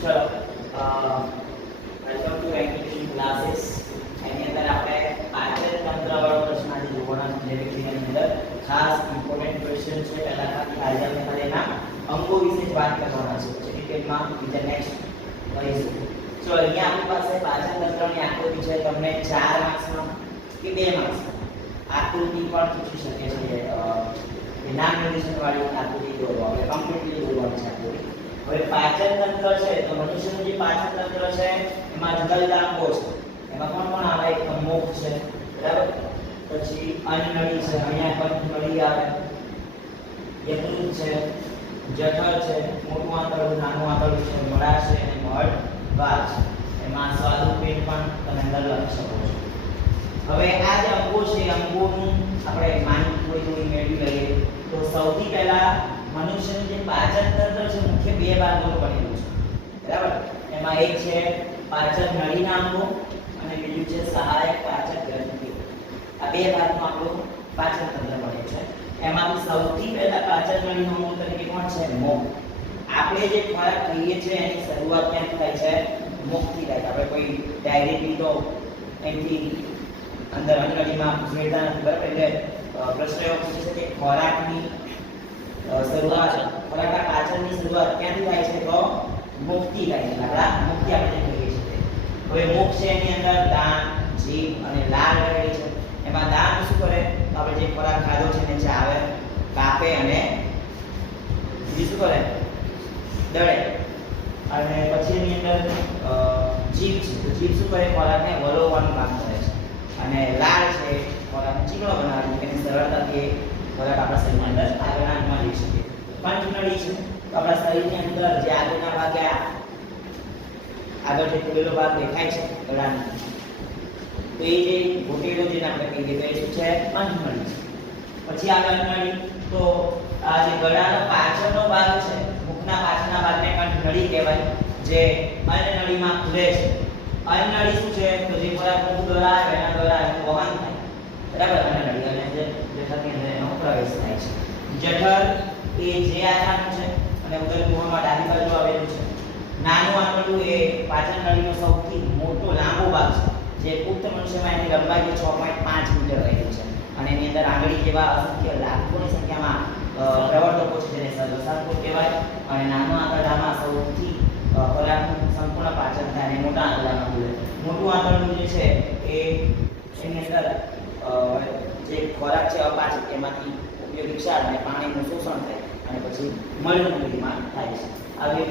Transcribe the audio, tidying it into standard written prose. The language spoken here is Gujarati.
ચલો વેલકમ ટુ એન્કિટેશન ક્લાસીસ. એની અંદર આપણે પાચન તંત્ર વાળો પ્રશ્ન આજે જોવાના છે. જેની અંદર ખાસ ઇમ્પોર્ટન્ટ ક્વેશ્ચન છે. પહેલા આજે આપણે ખાલી એના અંગો વિશે જ વાત કરવાના છે. પછી ડિટેલમાં બીજા નેક્સ્ટ કરીશું. ચલો અહીંયા આપણી પાસે પાચન તંત્રની આકૃતિ છે. તમને 4 માર્ક્સમાં કે 2 માર્ક્સમાં આકૃતિ પણ પૂછી શકે છે. નામ નિર્દેશન વાળી આકૃતિ દોરો. આપણે કમ્પ્લીટલી દોરવાની છે આકૃતિ. હવે પાચન તંત્ર છે તો મનુષ્યનું જે પાચન તંત્ર છે એમાં જુદા જુદા અંગો છે. એમાં કોણ આવે? એક મુખ છે, બરાબર, પછી અન્નનળી છે, અહીંયા પણ નળી આવે, યકૃત છે, જઠર છે, મોટું આંતરડું, નાનું આંતરડું છે, મળા છે અને મળદ્વાર છે. એમાં સ્વાદુપિંડ પણ તમે અંદર લખી શકો છો. હવે આ જે અંગો છે અંગોનું આપણે માહિતી થોડી મેળવી લઈએ. તો સૌથી પહેલા મનુષ્યનું જે પાચન તંત્ર છે મુખ્ય 2 ભાગોનું બનેલું છે, બરાબર. એમાં એક છે પાચન નળીના અંગો અને બીજું છે સહાયક પાચન ગ્રંથિઓ. આ 2 ભાગનું આપણું પાચન તંત્ર બને છે. એમાંથી સૌથી પહેલા પાચન નળીનો અંગ તરીકે કોણ છે? મુખ. આપણે જે ખોરાક ખાઈએ છીએ એની શરૂઆત ક્યાંથી થાય છે? મુખથી થાય છે. આપણે કોઈ ડાયરેક્ટલી તો એમથી અંદર અન્નનળીમાં ઘૂસેડતા નથી, બરાબર. એટલે પ્રશ્ન એવો પૂછે છે કે ખોરાકની શરૂઆત, ખોરાકના પાચનની શરૂઆત ક્યાંથી થાય છે? તો મુખથી થાય છે. આપણા મુખથી આપણે જે કહીએ છીએ. હવે મુખ છે એની અંદર દાંત, જીભ અને લાળ રહેલી છે. એમાં દાંત શું કરે? તો આપણે જે ખોરાક ખાધો છે એને ચાવે, કાપે અને બીજું શું કરે? દળે. અને પછી એની અંદર જીભ છે. તો જીભ શું કરે? ખોરાકને વલોવવાનું કામ કરે છે. અને લાળ છે ખોરાકને ચીકણો બનાવે છે, એની સરળતાથી ખોરાક આપણા શરીરની અંદર આગળના અંગમાં જઈ શકે. કંઠનળી છે તો આપણા શરીરની અંદર જે આગળના ભાગે આગળ જે ખુલેલો ભાગ દેખાય છે ગળાનો, તો એ જે ઘોટેલો જેને આપણે કહીએ તો એ શું છે? કંઠનળી છે. પછી આગળ અન્નનળી. તો આ જે ગળાનો પાછળનો ભાગ છે, મુખના પાછળના ભાગને કંઠનળી કહેવાય, જે અન્નનળીમાં ખુલે છે. અન્નનળી શું છે? તો જે ખોરાક મુખ દ્વારા આવે એના દ્વારા એનું વહન થાય, બરાબર. અન્નનળી અને જે જઠરની અંદર એનો પ્રવેશ થાય છે. જઠર એ જે આકારનું છે અને ઉદર ગુહામાં ડાબી બાજુ આવેલું છે. નાનું આંતરડું એ પાચન નળીનો સૌથી મોટો લાંબો ભાગ છે, જે પુખ્ત મનુષ્યમાં એની લંબાઈ 6.5 મીટર રહેલી છે. અને એની અંદર આંગળી જેવા અસંખ્ય લાખોની સંખ્યામાં પ્રવર્તકો છે, જેને સર્વસાધકો કહેવાય. અને નાનું આંતરડામાં સૌથી ખોરાકનું સંપૂર્ણ પાચન થાય અને મોટા આંતરડામાં ખુલે. મોટું આંતરડું જે છે એ એની અંદર જે ખોરાક છે અપાચક, એમાંથી ઉપયોગી ક્ષાર અને પાણીનું શોષણ થાય અને પછી મળનું નિર્માણ થાય છે. આવી